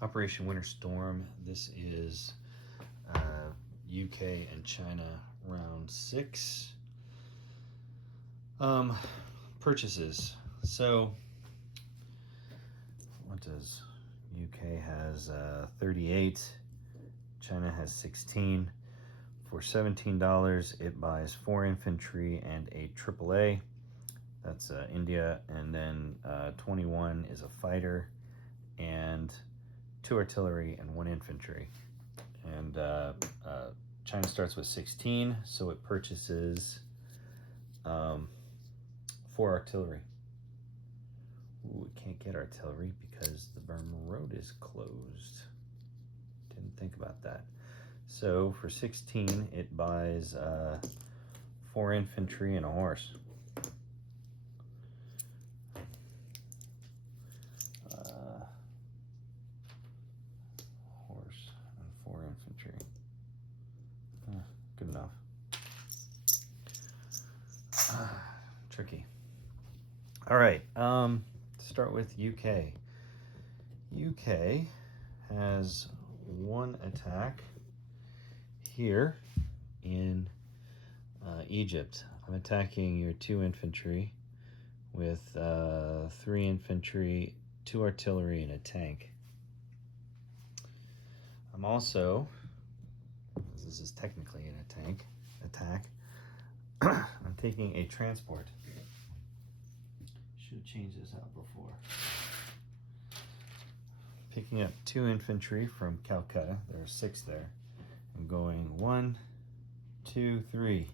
Operation Winter Storm. This is UK and China round 6. Purchases. So, what does UK has 38, China has 16. For $17, it buys 4 infantry and a AAA. That's India, and then 21 is a fighter and 2 artillery and 1 infantry. And China starts with 16, so it purchases 4 artillery. Ooh, it can't get artillery because the Burma Road is closed. Didn't think about that. So for 16, it buys 4 infantry and a horse. Horse and 4 infantry. Good enough. Tricky. All right. Start with UK. UK has 1 attack here in Egypt. I'm attacking your 2 infantry with 3 infantry, 2 artillery, and a tank. I'm also, this is technically an attack, I'm taking a transport. Should have changed this out before. Picking up 2 infantry from Calcutta. There are 6 there. I'm going 1, 2, 3,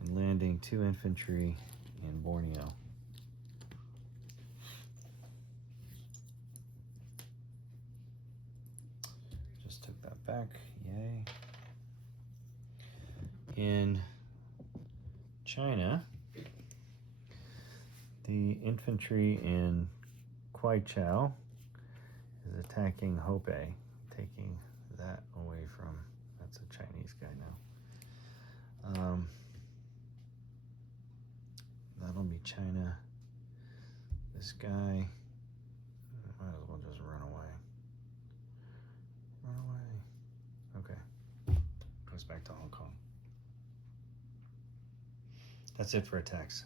and landing 2 infantry in Borneo. Just took that back, yay. In China, the infantry in Kwaichao is attacking Hopei, taking that away from, that's a Chinese guy now. That'll be China. This guy, might as well just run away. Run away. Okay. Goes back to Hong Kong. That's it for attacks.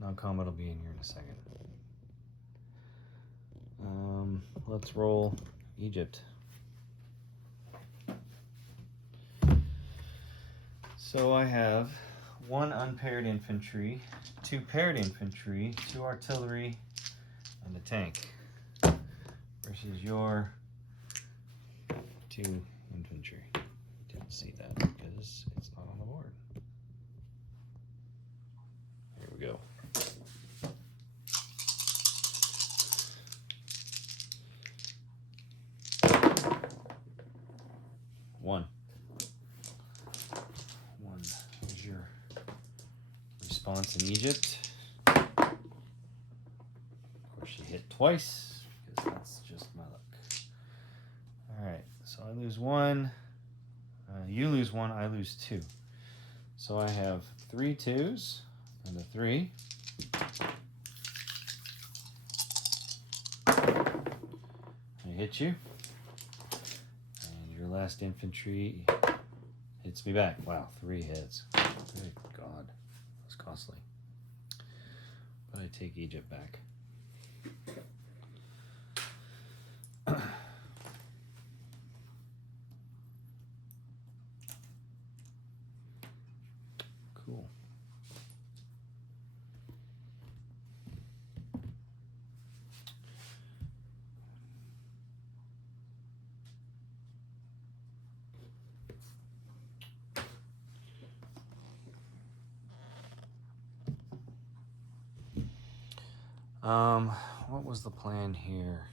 Non-combat will be in here in a second. Let's roll Egypt. So I have 1 unpaired infantry, 2 paired infantry, 2 artillery, and a tank. Versus your 2 infantry. Didn't see that because it's not on the board. Here we go. One is your response in Egypt. Of course, you hit twice because that's just my luck. All right, so I lose 1. You lose 1. I lose 2. So I have 3 2s and a 3. I hit you. Your last infantry hits me back. Wow, 3 hits. Good God. That's costly. But I take Egypt back. Cool. What was the plan here?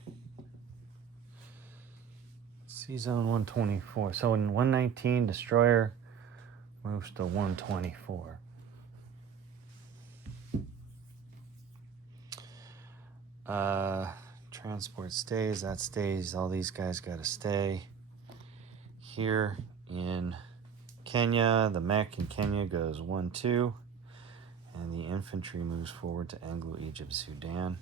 C-Zone 124. So in 119, destroyer moves to 124. Transport stays. That stays. All these guys got to stay. Here in Kenya, the mech in Kenya goes 1-2. And the infantry moves forward to Anglo-Egypt, Sudan.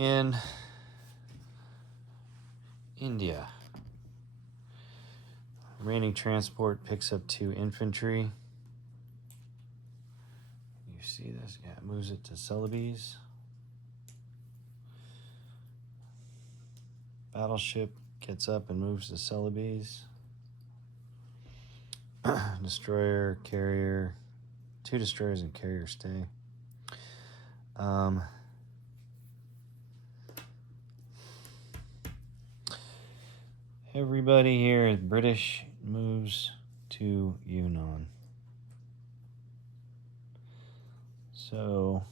In India, remaining transport picks up 2 infantry. You see this? Yeah, it moves it to Celebes. Battleship gets up and moves to Celebes. Destroyer, carrier, 2 destroyers and carrier stay. Everybody here, British moves to Yunnan. So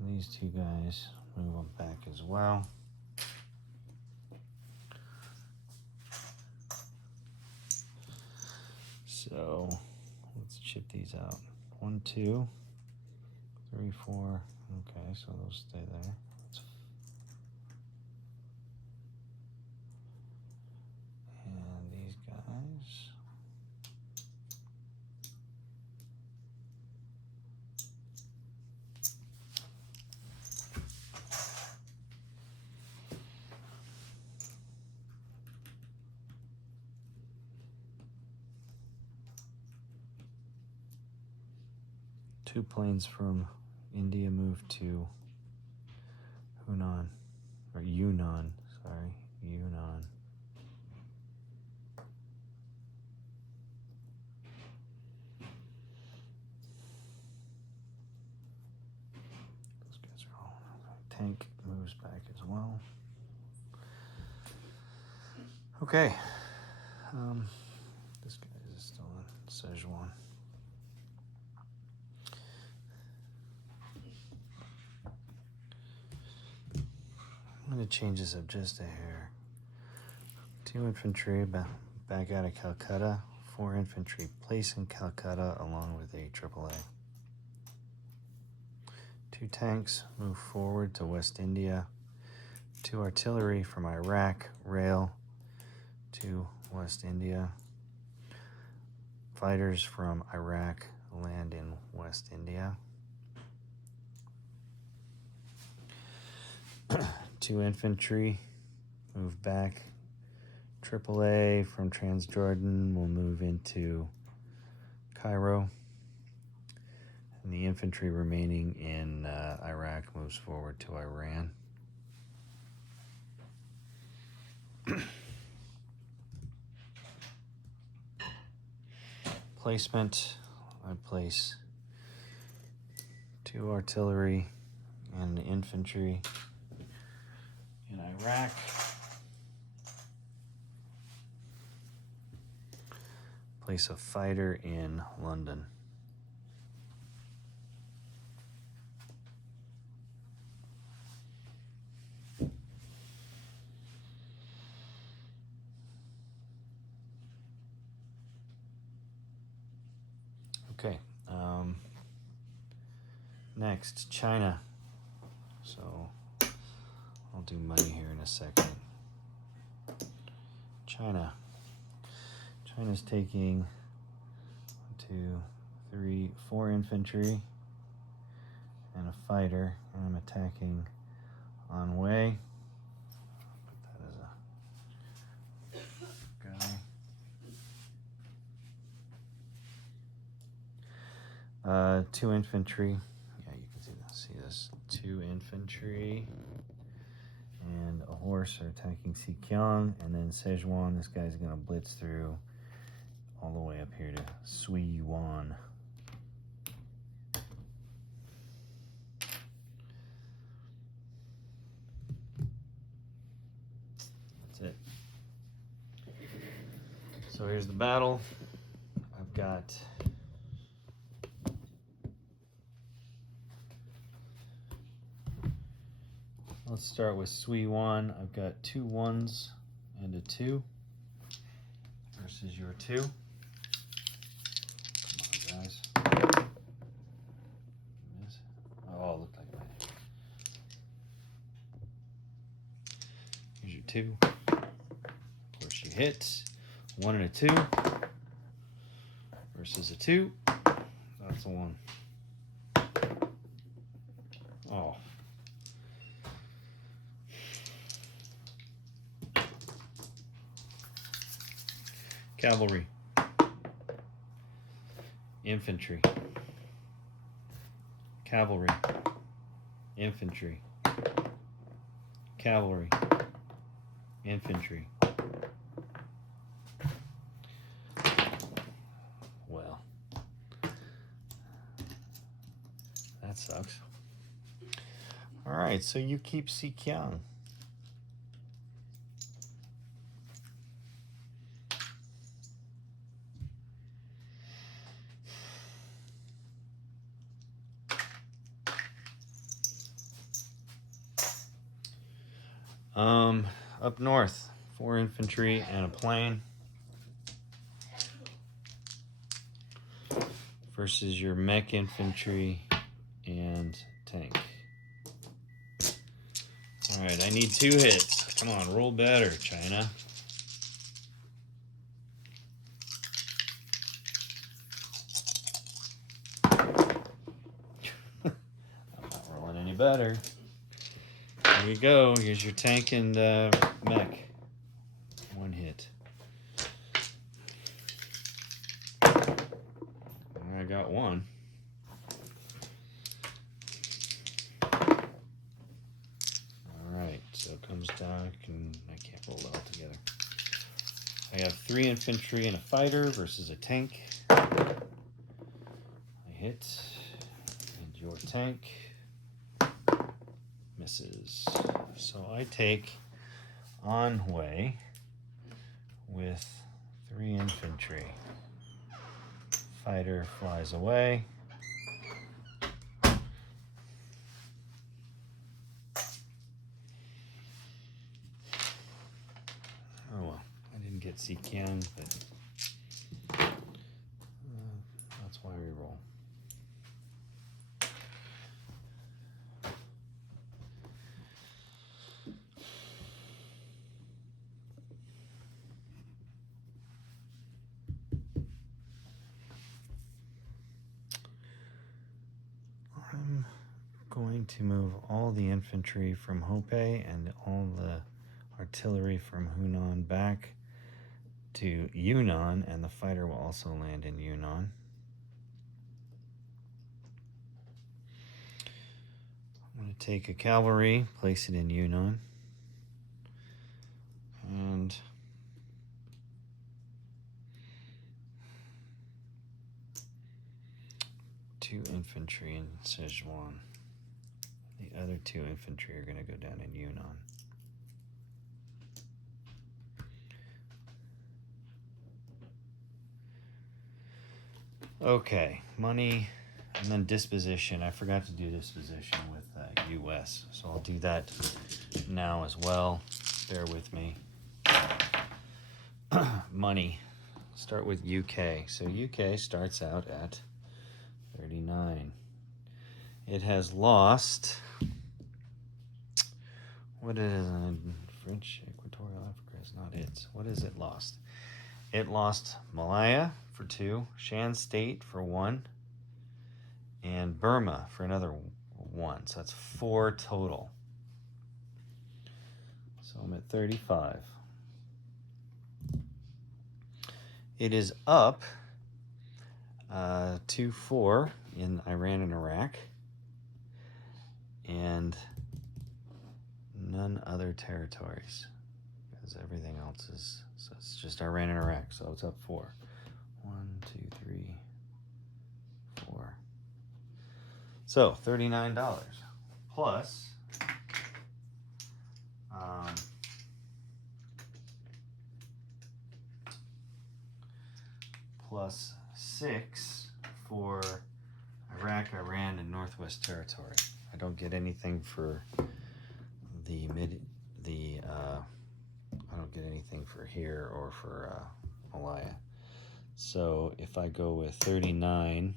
these 2 guys move them back as well. So let's chip these out. 1, 2, 3, 4. Okay, so those stay there. And these guys. Two planes from India moved to Yunnan. Yunnan. Those guys are all okay. Tank moves back as well. Okay. This guy is still in Szechuan. I'm going to change this up just a hair. 2 infantry back out of Calcutta. 4 infantry place in Calcutta along with a AAA. 2 tanks move forward to West India. 2 artillery from Iraq rail to West India. Fighters from Iraq land in West India. 2 infantry move back. AAA from Transjordan will move into Cairo. And the infantry remaining in Iraq moves forward to Iran. Placement, I place 2 artillery and infantry in Iraq. Place a fighter in London. Okay. Next, China. So I'll do money here in a second. China's taking 1, 2, 3, 4 infantry and a fighter, and I'm attacking Anhui. Put that as a guy. 2 infantry. Yeah, you can see this. 2 infantry and a horse are attacking Sikyong, and then Szechuan. This guy's gonna blitz through all the way up here to Suiyuan. That's it. So here's the battle. I've got let's start with Suiyuan. I've got 2 1s and a 2 versus your 2. Come on, guys. Oh, it looked like that. Here's your 2. Of course, she hits. 1 and a 2 versus a 2. That's a 1. Cavalry. Infantry. Cavalry. Infantry. Cavalry. Infantry. Well, that sucks. All right, so you keep Sikyang. Up north, 4 infantry and a plane versus your mech infantry and tank. All right, I need 2 hits. Come on, roll better, China. I'm not rolling any better. Here you go. Here's your tank and mech. 1 hit. I got 1. Alright, so it comes down. I can't roll it all together. I have 3 infantry and a fighter versus a tank. I hit. And your tank misses. So I take Anhui with 3 infantry. Fighter flies away. Oh well, I didn't get Sikyang, but that's why we roll. I'm going to move all the infantry from Hopei and all the artillery from Hunan back to Yunnan, and the fighter will also land in Yunnan. I'm going to take a cavalry, place it in Yunnan, and two infantry in Sichuan. The other 2 infantry are going to go down in Yunnan. Okay, money, and then disposition. I forgot to do disposition with US, so I'll do that now as well. Bear with me. Money. Start with UK. So UK starts out at 39. It has lost. What is French Equatorial Africa is not it. What is it lost? It lost Malaya for 2, Shan State for 1, and Burma for another 1. So that's 4 total. So I'm at 35. It is up 2-4 in Iran and Iraq, and none other territories, because everything else is, so it's just Iran and Iraq, so it's up 4. 1, 2, 3, 4. So $39 plus plus 6 for Iraq, Iran, and Northwest Territory. I don't get anything for the I don't get anything for here or for Malaya. So if I go with 39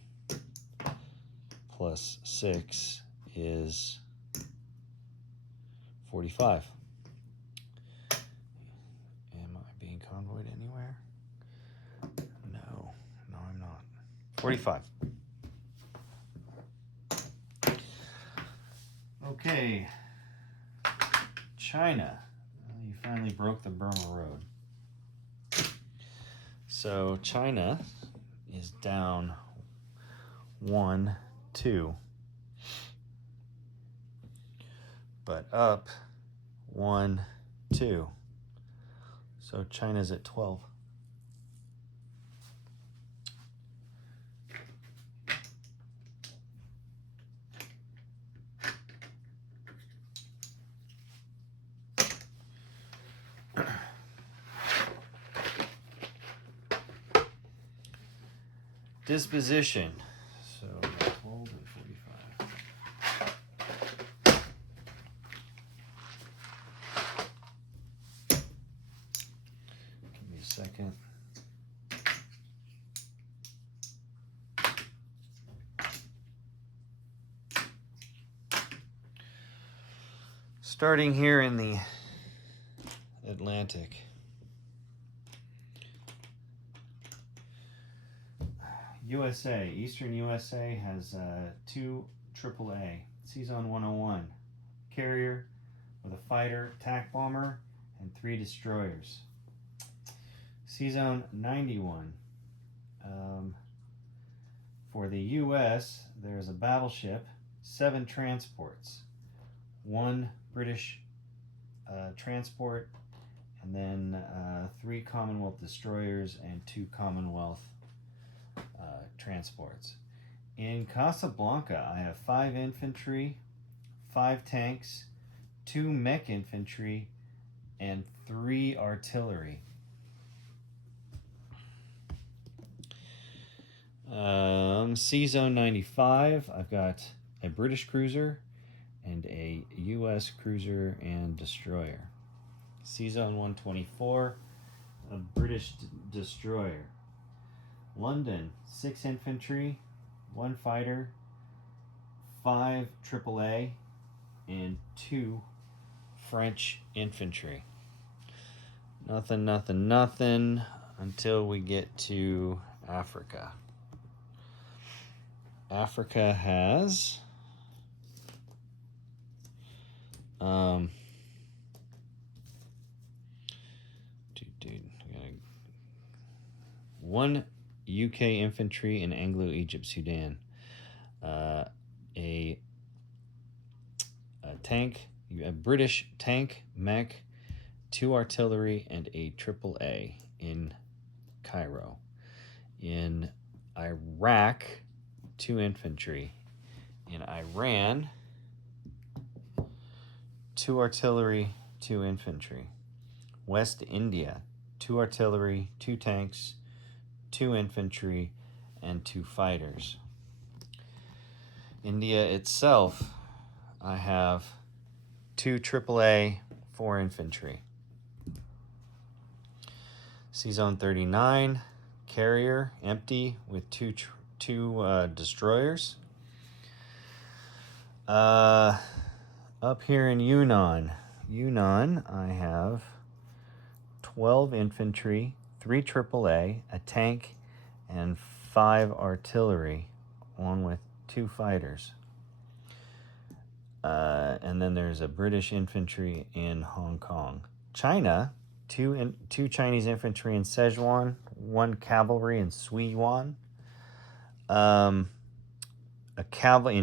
plus 6 is 45. Am I being convoyed anywhere? No, I'm not. 45. Okay. China. Well, you finally broke the Burma Road. So China is down 1, 2, but up 1, 2. So China's at 12. Disposition. So 12 and 45. Give me a second. Starting here in the Atlantic. USA, Eastern USA has 2 AAA, Seazon 101, carrier with a fighter, attack bomber, and 3 destroyers. Seazon 91. For the US, there's a battleship, 7 transports, 1 British transport, and then 3 Commonwealth destroyers and 2 Commonwealth transports. In Casablanca, I have 5 infantry, 5 tanks, 2 mech infantry, and 3 artillery. Seazone 95, I've got a British cruiser and a US cruiser and destroyer. Seazone 124, a British destroyer. London, 6 infantry, 1 fighter, 5 AAA, and 2 French infantry. Nothing until we get to Africa. Africa has one UK infantry in Anglo-Egypt, Sudan, a tank, a British tank, mech, 2 artillery, and a AAA in Cairo. In Iraq, 2 infantry. In Iran, 2 artillery, 2 infantry. West India, 2 artillery, 2 tanks, 2 infantry, and 2 fighters. India itself, I have 2 AAA, 4 infantry. Seazone 39, carrier, empty, with 2 destroyers. Up here in Yunnan, I have 12 infantry, 3 AAA, a tank, and 5 artillery, along with 2 fighters. And then there's a British infantry in Hong Kong. China, 2 Chinese infantry in Sichuan, 1 cavalry in Sichuan. In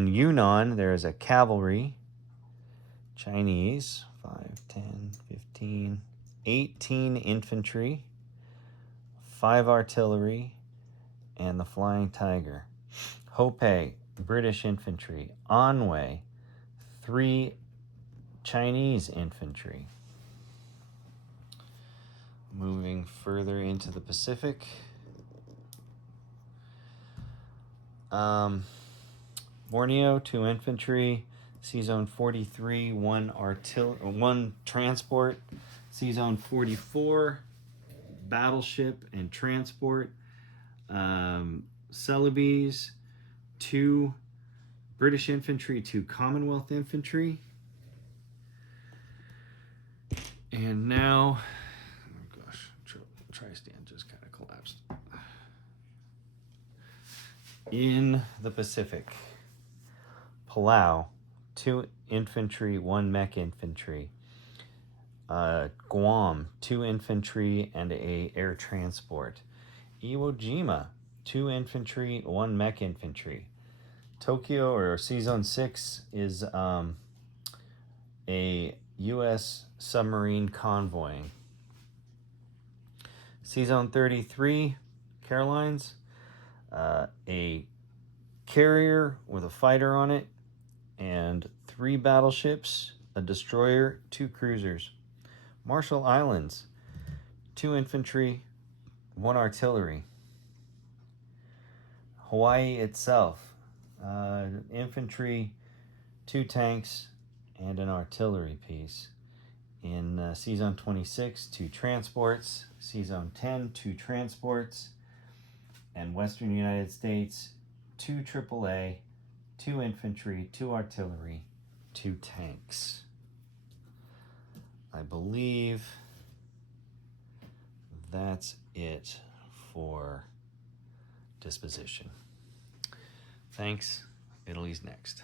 Yunnan, there is a cavalry, Chinese, 5, 10, 15, 18 infantry, 5 artillery, and the Flying Tiger. Hopei, British infantry. Anhui, 3 Chinese infantry. Moving further into the Pacific. Borneo, 2 infantry. Seazone 43, 1 transport. Seazone 44, battleship and transport. Celebes, 2 British infantry, 2 Commonwealth infantry. And now, oh gosh, Tri-Stand just kind of collapsed. In the Pacific, Palau, 2 infantry, 1 mech infantry. Guam, 2 infantry and a air transport. Iwo Jima, 2 infantry, 1 mech infantry. Tokyo, or Season 6, is a U.S. submarine convoying. Season 33, Carolines, a carrier with a fighter on it, and 3 battleships, a destroyer, 2 cruisers. Marshall Islands, 2 infantry, 1 artillery. Hawaii itself, infantry, 2 tanks, and an artillery piece. In Season 26, 2 transports. Season 10, 2 transports. And Western United States, 2 AAA, 2 infantry, 2 artillery, 2 tanks. I believe that's it for disposition. Thanks. Italy's next.